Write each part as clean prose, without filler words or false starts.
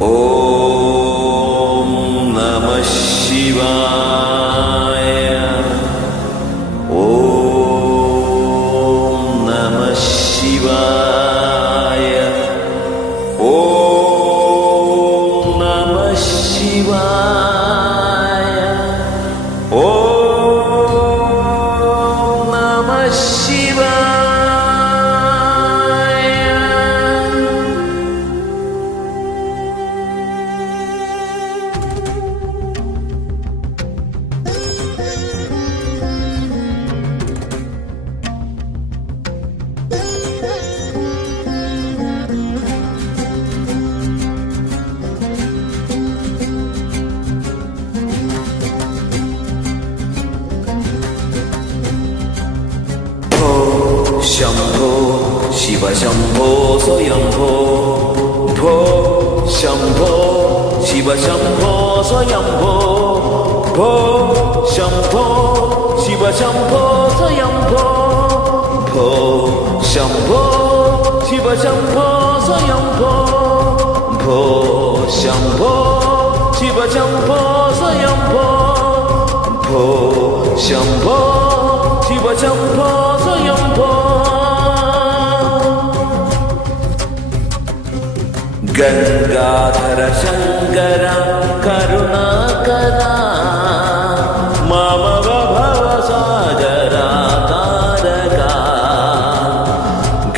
ഓം നമഃ ശിവായ. ഓം നമഃ ശിവായ. ഓം നമഃ ശിവായ. ഓം നമഃ ശിവായ. ശംഭോ ശിവശംഭോ സ്വയംഭോ. ഭോ ശംഭോ ശിവശംഭോ സ്വയംഭോ. ഭോ ശംഭോ ശിവശംഭോ സ്വയംഭോ. ഭോ ശംഭോ ശിവശംഭോ സ്വയംഭോ. ഭോ ശംഭോ ശിവശംഭോ സ്വയംഭോ. ഭോ ശംഭോ ശിവശംഭോ സ്വയംഭോ. ഗംഗാധര ശങ്കര കരുണാകര മമ ഭവസാഗര താരക.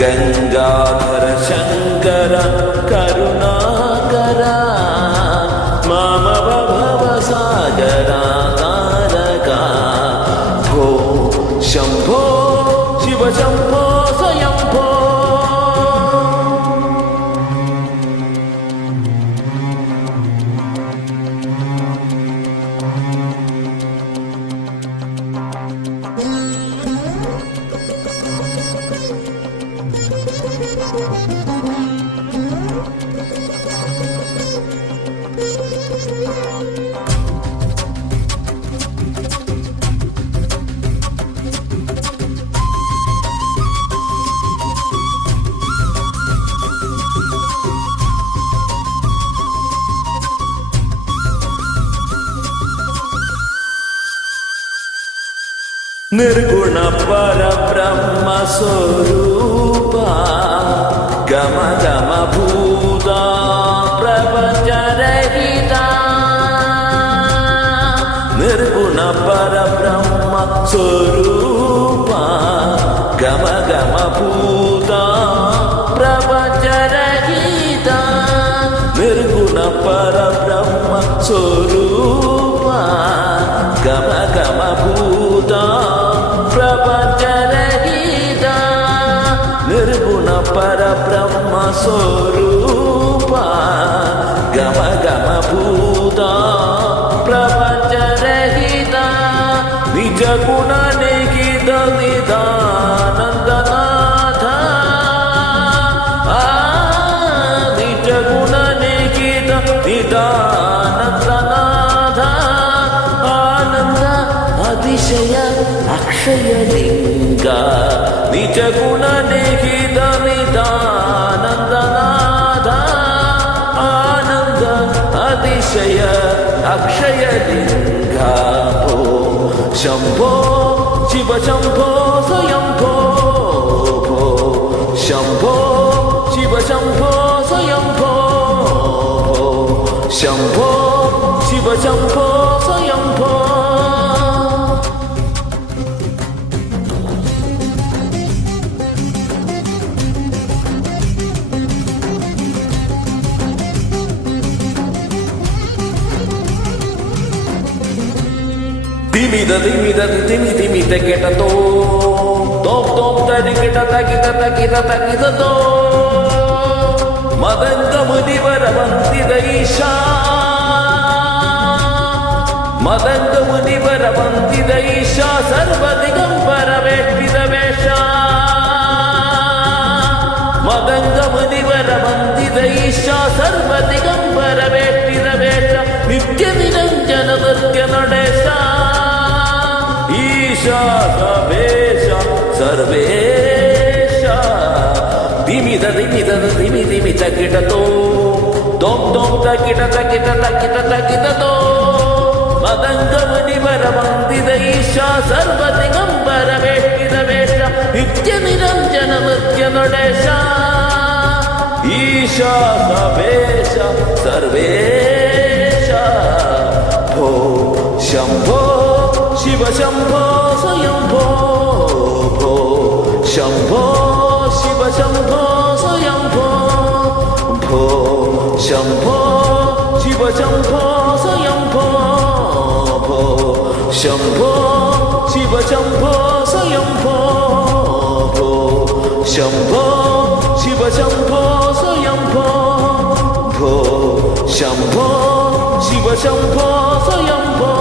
ഗംഗാധര ശങ്കര കരുണാകര മമ ഭവസാഗര താരക. ഭോ ശംഭോ ശിവശംഭോ സ്വയംഭോ. നിർഗുണ പരബ്രഹ്മ സ്വരൂപ ഗമ ഗമ ഭൂത പ്രപഞ്ചരഹിത. നിർഗുണ പരബ്രഹ്മ സ്വരൂപ ഗമ ഗമ ഭൂത പ്രപഞ്ചരഹിത. നിർഗുണ പരബ്രഹ്മ സ്വരൂപ ഗമ ഗമ ഭൂത പ്രപഞ്ചരഹിത. നിർഗുണ പരബ്രഹ്മ സ്വരൂപ ഗമ ഗമ ഭൂത പ്രപഞ്ചരഹിത. നിജ ഗുണ നിഹിത നിദാനന്ദനാഥ. നിജ ഗുണ നിഹിത നിദാനന്ദനാഥ. ആനന്ദ അതിശയ അക്ഷയലിംഗ. നിജ ഗുണ നിഹിത നിദാനന്ദനാഥ. ആനന്ദ അതിശയ അക്ഷയലിംഗ. ഭോ ശംഭോ ശിവശംഭോ സ്വയംഭോ. ഭോ ശംഭോ ശിവശംഭോ സ്വയംഭോ. ഭോ ശംഭോ ശിവശംഭോ സ്വയംഭോ. ദിമിത ദിമിത ദിമി ദിമി തെക്കിട്ട തോ തോം തോം തരികിട്ട തകിത തകിത തകിത തോ. മദംഗ മുനിവര വന്ദിത ഈശാ. മദംഗ മുനിവര വന്ദിത ഈശാ. സർവദിഗംബര വേഷ്ടിത വേഷ. മദംഗ മുനിവര വന്ദിത ഈശാ. സർവദിഗംബര വേഷ്ടിത വേഷ. നിത്യ നിരഞ്ജന നൃത്യ നടേശ. ഈശാ സർവേശ സർവേശ. ദിമിത ദിമിത ദിമി ദിമി തകിടതോ തോം തോം തകിട തകിട തകിട തകിടതോ മതംഗമുനിവരവന്ദിത ഈശ സർവദിഗംബരവേഷ്ടിത വേഷ നിത്യനിരഞ്ജന നൃത്യനടേശ ഈശ സവേശ സർവേശ ഭോ ശംഭോ ശിവ ശംഭോ സ്വയംഭോ ഭോ ശംഭോ ശിവ ശംഭോ സ്വയംഭോ ഭോ ശംഭോ ശിവ ശംഭോ സ്വയംഭോ ഭോ ശംഭോ ശിവ ശംഭോ സ്വയംഭോ ഭോ ശംഭോ ശിവ ശംഭോ സ്വയംഭോ ഭോ ശംഭോ ശിവ ശംഭോ സ്വയംഭോ